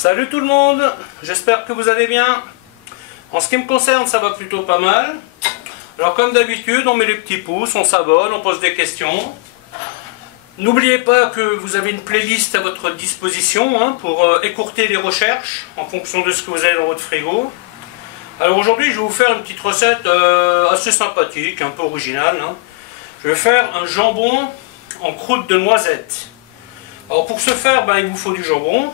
Salut tout le monde, j'espère que vous allez bien. En ce qui me concerne, ça va plutôt pas mal. Alors comme d'habitude, on met les petits pouces, on s'abonne, on pose des questions. N'oubliez pas que vous avez une playlist à votre disposition pour écourter les recherches en fonction de ce que vous avez dans votre frigo. Alors aujourd'hui, je vais vous faire une petite recette assez sympathique, un peu originale. Je vais faire un jambon en croûte de noisette. Alors pour ce faire, il vous faut du jambon.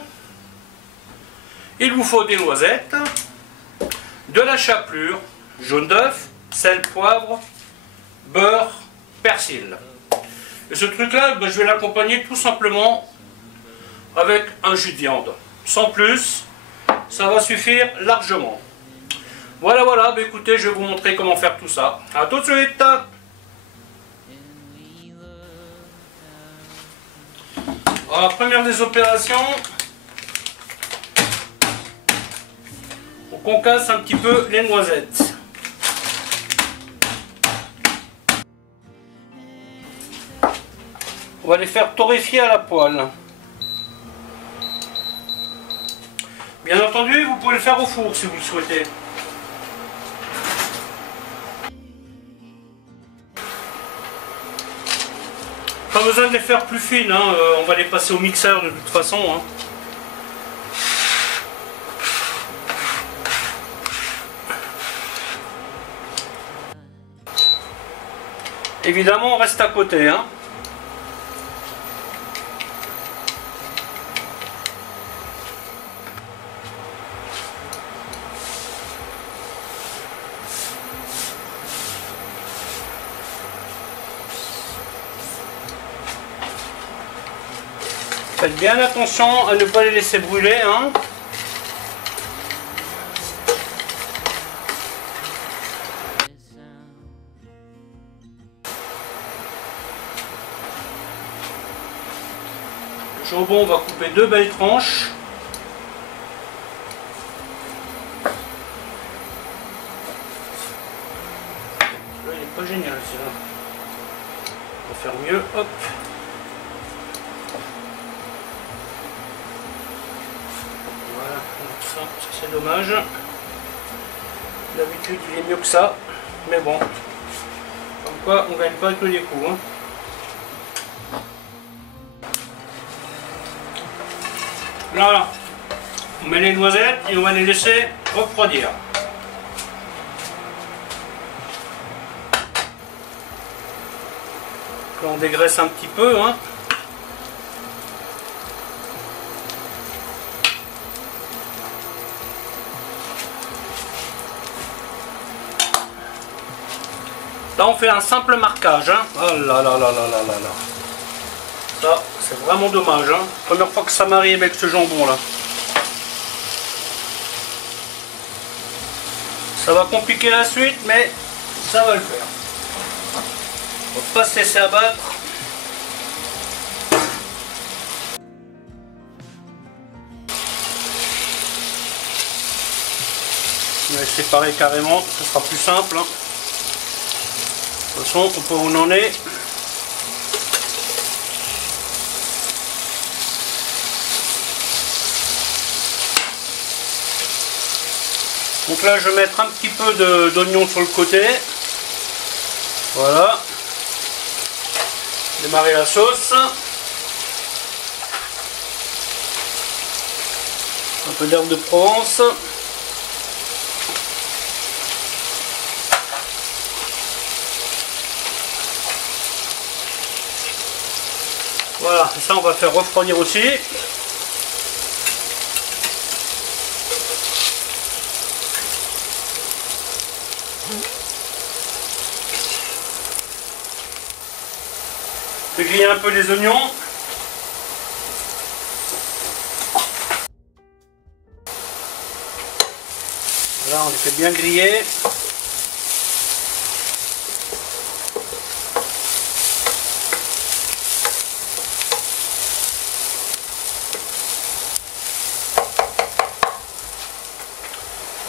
Il vous faut des noisettes, de la chapelure, jaune d'œuf, sel, poivre, beurre, persil. Et ce truc-là, je vais l'accompagner tout simplement avec un jus de viande. Sans plus, ça va suffire largement. Voilà, écoutez, je vais vous montrer comment faire tout ça. A tout de suite. Alors, la première des opérations, on casse un petit peu les noisettes. On va les faire torréfier à la poêle. Bien entendu, vous pouvez le faire au four si vous le souhaitez. Pas besoin de les faire plus fines, on va les passer au mixeur de toute façon. Évidemment, on reste à côté. Faites bien attention à ne pas les laisser brûler. Le jambon, on va couper deux belles tranches. Là, il n'est pas génial, celui-là. On va faire mieux. Hop. Voilà, ça c'est dommage. D'habitude, il est mieux que ça. Mais bon, comme quoi, on ne gagne pas tous les coups. Là, on met les noisettes et on va les laisser refroidir. Là, on dégraisse un petit peu. Là, on fait un simple marquage. Oh là là là là là là là. Ça, c'est vraiment dommage. Première fois que ça m'arrive avec ce jambon là. Ça va compliquer la suite, mais ça va le faire. On va pas se laisser abattre. On va les séparer carrément, ce sera plus simple. De toute façon, on peut où on en est. Donc là, je vais mettre un petit peu d'oignon sur le côté. Voilà. Démarrer la sauce. Un peu d'herbe de Provence. Voilà, et ça on va faire refroidir aussi. Je vais griller un peu les oignons. Là on les fait bien griller.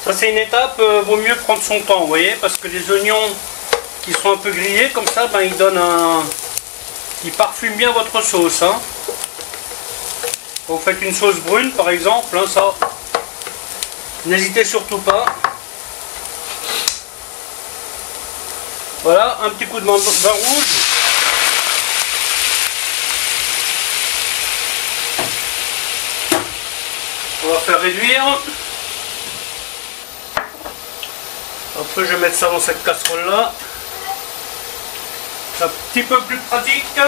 Ça c'est une étape, vaut mieux prendre son temps, vous voyez, parce que les oignons qui sont un peu grillés comme ça, ils donnent un... ils parfument bien votre sauce. Vous faites une sauce brune par exemple, hein, ça, n'hésitez surtout pas. Voilà, un petit coup de vin rouge. On va faire réduire. Après je vais mettre ça dans cette casserole là. C'est un petit peu plus pratique.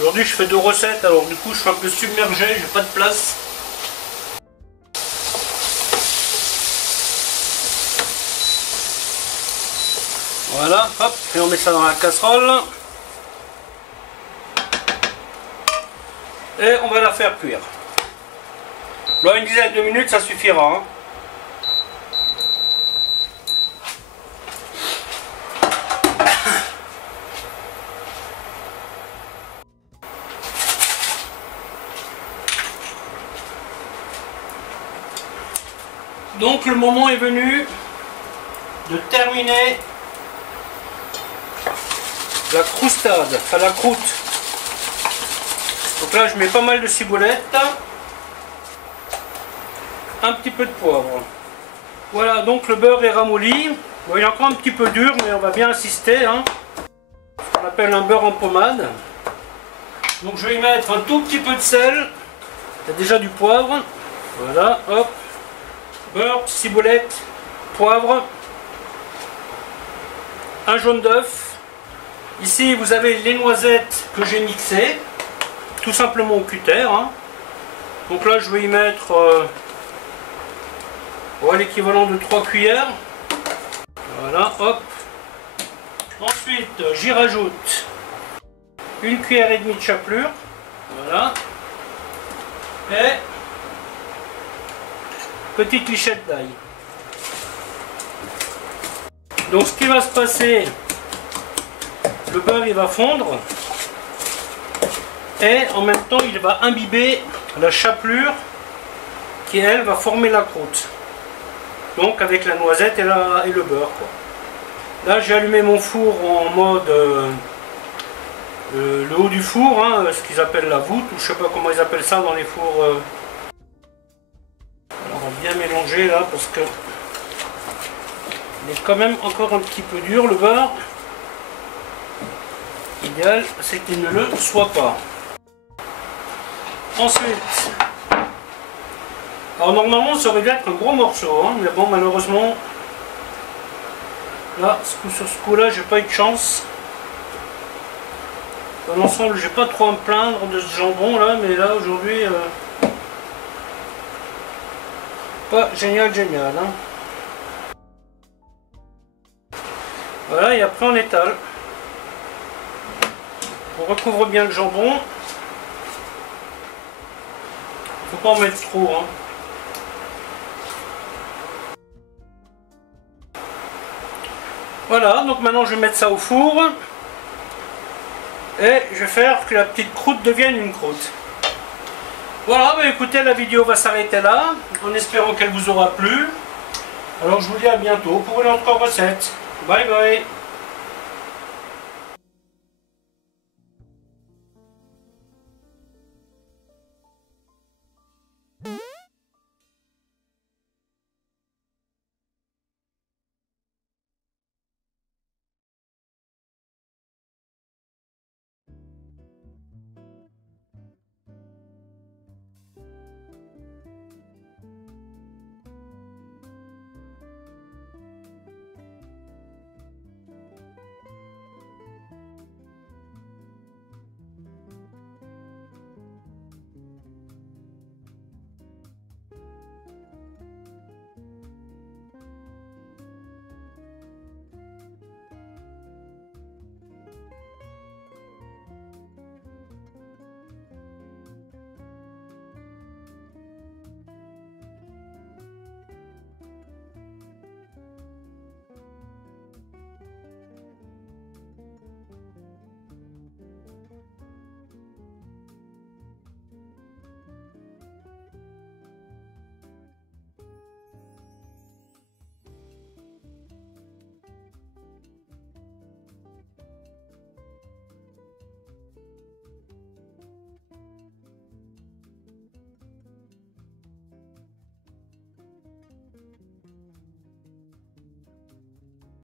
Aujourd'hui je fais 2 recettes, alors du coup je suis un peu submergé, j'ai pas de place. Voilà, hop, et on met ça dans la casserole. Et on va la faire cuire. Là, une dizaine de minutes, ça suffira. Hein. Donc le moment est venu de terminer la croustade, enfin la croûte. Donc là je mets pas mal de ciboulette, un petit peu de poivre. Voilà, donc le beurre est ramolli. Bon, il est encore un petit peu dur, mais on va bien insister. Hein. Ce qu'on appelle un beurre en pommade. Donc je vais y mettre un tout petit peu de sel. Il y a déjà du poivre. Voilà, hop. Beurre, ciboulette, poivre. Un jaune d'œuf. Ici vous avez les noisettes que j'ai mixées. Tout simplement au cutter. Hein. Donc là je vais y mettre l'équivalent de 3 cuillères. Voilà, hop. Ensuite j'y rajoute 1 cuillère et demie de chapelure. Voilà. Et petite lichette d'ail. Donc ce qui va se passer, le beurre il va fondre. Et en même temps il va imbiber la chapelure qui elle va former la croûte. Donc avec la noisette et le beurre. Quoi. Là j'ai allumé mon four en mode le haut du four, hein, ce qu'ils appellent la voûte, ou je sais pas comment ils appellent ça dans les fours. Alors, on va bien mélanger là parce que il est quand même encore un petit peu dur le beurre. L'idéal c'est qu'il ne le soit pas. Ensuite, alors normalement ça aurait dû être un gros morceau, hein, mais bon malheureusement, là sur ce coup là j'ai pas eu de chance. Dans l'ensemble j'ai pas trop à me plaindre de ce jambon là, mais là aujourd'hui, pas génial. Hein. Voilà, et après on étale. On recouvre bien le jambon. Faut pas en mettre trop. Hein. Voilà, donc maintenant je vais mettre ça au four. Et je vais faire que la petite croûte devienne une croûte. Voilà, bah écoutez, la vidéo va s'arrêter là. En espérant qu'elle vous aura plu. Alors je vous dis à bientôt pour une autre recette. Bye bye.